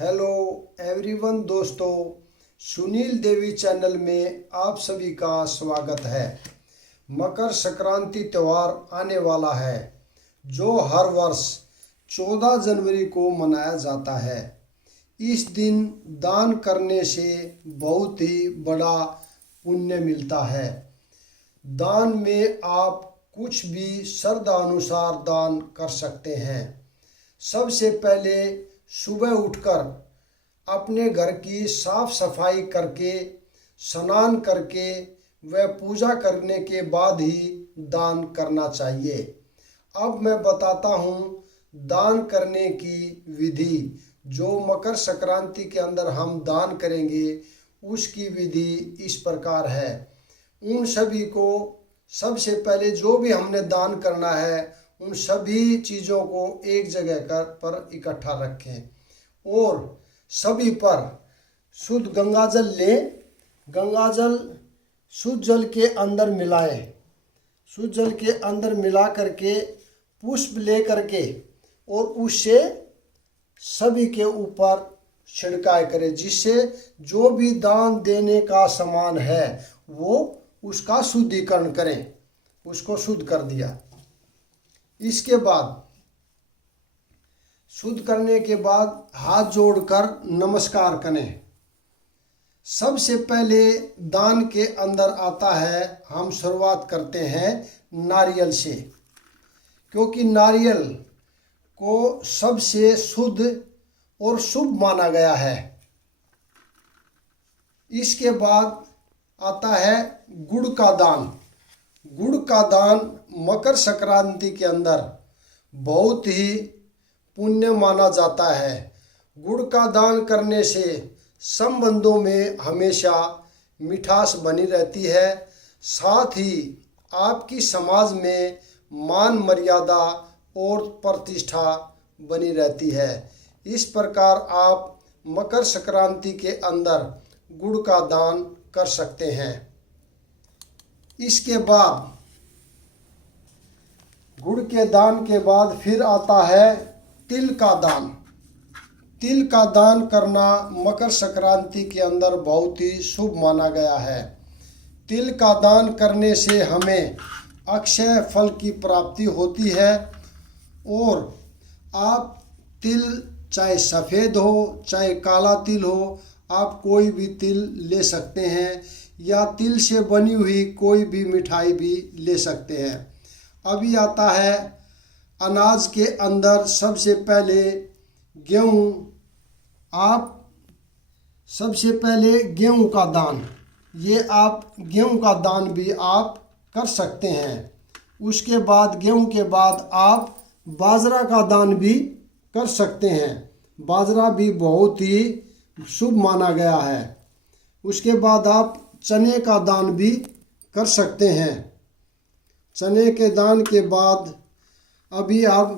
Hello everyone दोस्तों, सुनील देवी channel में आप सभी का स्वागत है। मकर संक्रांति त्यौहार आने वाला है जो हर वर्ष 14 जनवरी को मनाया जाता है। इस दिन दान करने से बहुत ही बड़ा पुण्य मिलता है। दान में आप कुछ भी श्रद्धा अनुसार दान कर सकते हैं। सबसे पहले सुबह उठकर अपने घर की साफ सफाई करके स्नान करके व पूजा करने के बाद ही दान करना चाहिए। अब मैं बताता हूँ दान करने की विधि। जो मकर संक्रांति के अंदर हम दान करेंगे उसकी विधि इस प्रकार है। उन सभी को सबसे पहले जो भी हमने दान करना है उन सभी चीज़ों को एक जगह पर इकट्ठा रखें और सभी पर शुद्ध गंगाजल लें। गंगाजल शुद्ध जल के अंदर मिलाएं। शुद्ध जल के अंदर मिला करके पुष्प ले करके और उससे सभी के ऊपर छिड़काव करें, जिससे जो भी दान देने का सामान है वो उसका शुद्धिकरण करें। उसको शुद्ध कर दिया। इसके बाद शुद्ध करने के बाद हाथ जोड़कर नमस्कार करें। सबसे पहले दान के अंदर आता है, हम शुरुआत करते हैं नारियल से, क्योंकि नारियल को सबसे शुद्ध और शुभ माना गया है। इसके बाद आता है गुड़ का दान। गुड़ का दान मकर संक्रांति के अंदर बहुत ही पुण्य माना जाता है। गुड़ का दान करने से संबंधों में हमेशा मिठास बनी रहती है। साथ ही आपकी समाज में मान मर्यादा और प्रतिष्ठा बनी रहती है। इस प्रकार आप मकर संक्रांति के अंदर गुड़ का दान कर सकते हैं। इसके बाद गुड़ के दान के बाद फिर आता है तिल का दान। तिल का दान करना मकर संक्रांति के अंदर बहुत ही शुभ माना गया है। तिल का दान करने से हमें अक्षय फल की प्राप्ति होती है और आप तिल चाहे सफ़ेद हो चाहे काला तिल हो, आप कोई भी तिल ले सकते हैं या तिल से बनी हुई कोई भी मिठाई भी ले सकते हैं। अभी आता है अनाज के अंदर सबसे पहले गेहूँ। आप सबसे पहले गेहूँ का दान, ये आप गेहूँ का दान भी आप कर सकते हैं। उसके बाद गेहूँ के बाद आप बाजरा का दान भी कर सकते हैं। बाजरा भी बहुत ही शुभ माना गया है। उसके बाद आप चने का दान भी कर सकते हैं। चने के दान के बाद अभी आप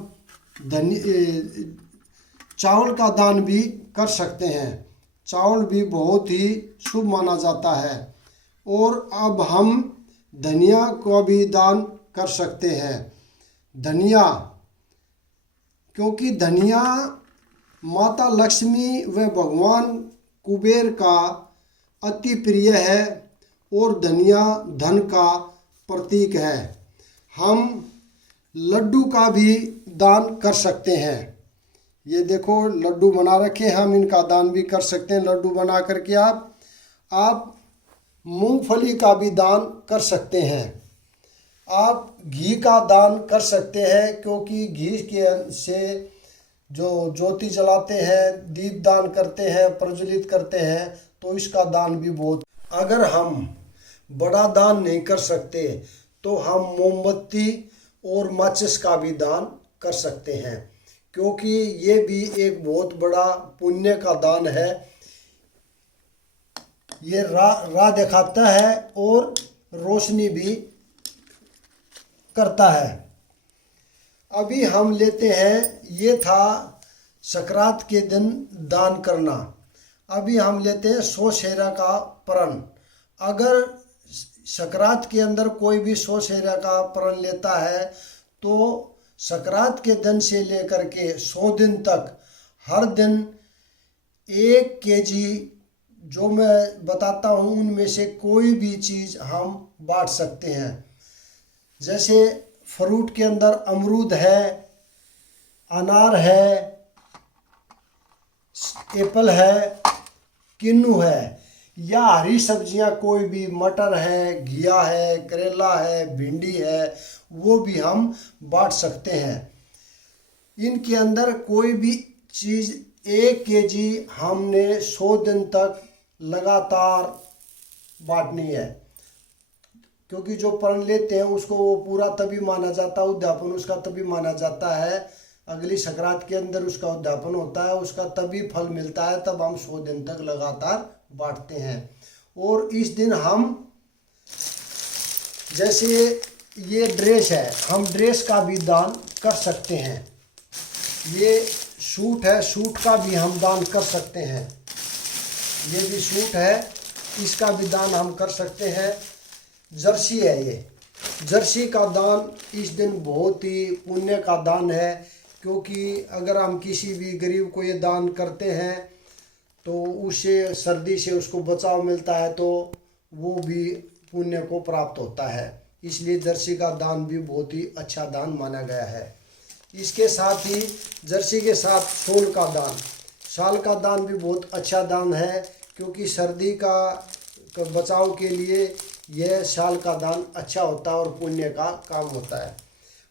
चावल का दान भी कर सकते हैं। चावल भी बहुत ही शुभ माना जाता है। और अब हम धनिया को भी दान कर सकते हैं। धनिया, क्योंकि धनिया माता लक्ष्मी व भगवान कुबेर का अति प्रिय है और धनिया धन का प्रतीक है। हम लड्डू का भी दान कर सकते हैं। ये देखो लड्डू बना रखे, हम इनका दान भी कर सकते हैं। लड्डू बना करके आप मूंगफली का भी दान कर सकते हैं। आप घी का दान कर सकते हैं, क्योंकि घी के से जो ज्योति जलाते हैं, दीप दान करते हैं, प्रज्वलित करते हैं, तो इसका दान भी बहुत। अगर हम बड़ा दान नहीं कर सकते तो हम मोमबत्ती और माचिस का भी दान कर सकते हैं, क्योंकि ये भी एक बहुत बड़ा पुण्य का दान है। ये राह दिखाता है और रोशनी भी करता है। अभी हम लेते हैं, ये था संक्रांत के दिन दान करना। अभी हम लेते हैं 100 सेरा का प्रण। अगर संक्रांत के अंदर कोई भी 100 सेरा का प्रण लेता है तो संक्रांत के दिन से लेकर के 100 दिन तक हर दिन 1 kg जो मैं बताता हूँ उनमें से कोई भी चीज़ हम बांट सकते हैं। जैसे फ्रूट के अंदर अमरूद है, अनार है, एप्पल है, किन्नू है, या हरी सब्जियां कोई भी मटर है, घिया है, करेला है, भिंडी है, वो भी हम बांट सकते हैं। इनके अंदर कोई भी चीज़ 1 kg हमने 100 दिन तक लगातार बांटनी है, क्योंकि जो प्रण लेते हैं उसको वो पूरा तभी माना जाता है, उद्यापन उसका तभी माना जाता है। अगली संक्रांत के अंदर उसका उद्यापन होता है, उसका तभी फल मिलता है, तब हम 100 दिन तक लगातार बांटते हैं। और इस दिन हम, जैसे ये ड्रेस है, हम ड्रेस का भी दान कर सकते हैं। ये सूट है, सूट का भी हम दान कर सकते हैं। ये भी सूट है, इसका भी दान हम कर सकते हैं। जर्सी है, ये जर्सी का दान इस दिन बहुत ही पुण्य का दान है, क्योंकि अगर हम किसी भी गरीब को ये दान करते हैं तो उससे सर्दी से उसको बचाव मिलता है, तो वो भी पुण्य को प्राप्त होता है। इसलिए जर्सी का दान भी बहुत ही अच्छा दान माना गया है। इसके साथ ही जर्सी के साथ शॉल का दान, शाल का दान भी बहुत अच्छा दान है, क्योंकि सर्दी का बचाव के लिए यह शाल का दान अच्छा होता है और पुण्य का काम होता है।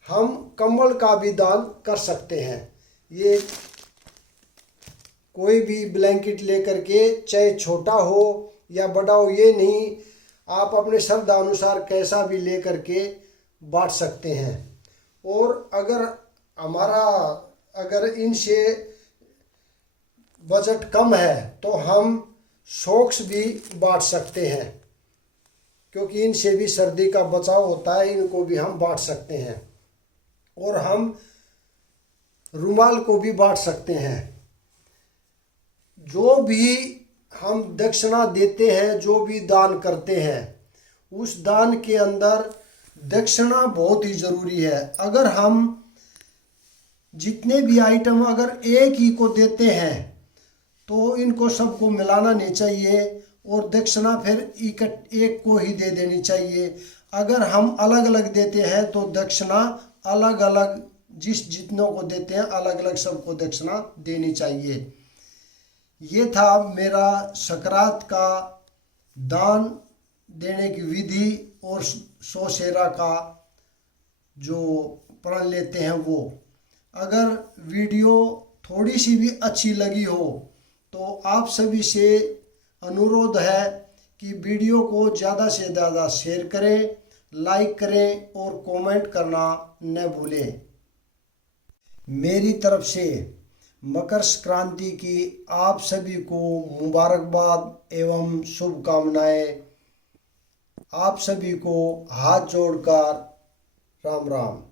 हम कंबल का भी दान कर सकते हैं। ये कोई भी ब्लैंकेट लेकर के, चाहे छोटा हो या बड़ा हो, ये नहीं, आप अपने श्रद्धा अनुसार कैसा भी लेकर के बांट सकते हैं। और अगर इनसे बजट कम है तो हम सॉक्स भी बांट सकते हैं, क्योंकि इनसे भी सर्दी का बचाव होता है, इनको भी हम बांट सकते हैं। और हम रुमाल को भी बांट सकते हैं। जो भी हम दक्षिणा देते हैं, जो भी दान करते हैं, उस दान के अंदर दक्षिणा बहुत ही ज़रूरी है। अगर हम जितने भी आइटम अगर एक ही को देते हैं तो इनको सबको मिलाना नहीं चाहिए, और दक्षिणा फिर एक को ही दे देनी चाहिए। अगर हम अलग अलग देते हैं तो दक्षिणा अलग अलग, जितनों को देते हैं अलग अलग सबको दक्षिणा देनी चाहिए। ये था मेरा संक्रांत का दान देने की विधि और सौसेरा का जो प्रण लेते हैं वो। अगर वीडियो थोड़ी सी भी अच्छी लगी हो तो आप सभी से अनुरोध है कि वीडियो को ज़्यादा से ज़्यादा शेयर करें, लाइक करें और कमेंट करना न भूलें। मेरी तरफ से मकर संक्रांति की आप सभी को मुबारकबाद एवं शुभकामनाएं। आप सभी को हाथ जोड़कर राम राम।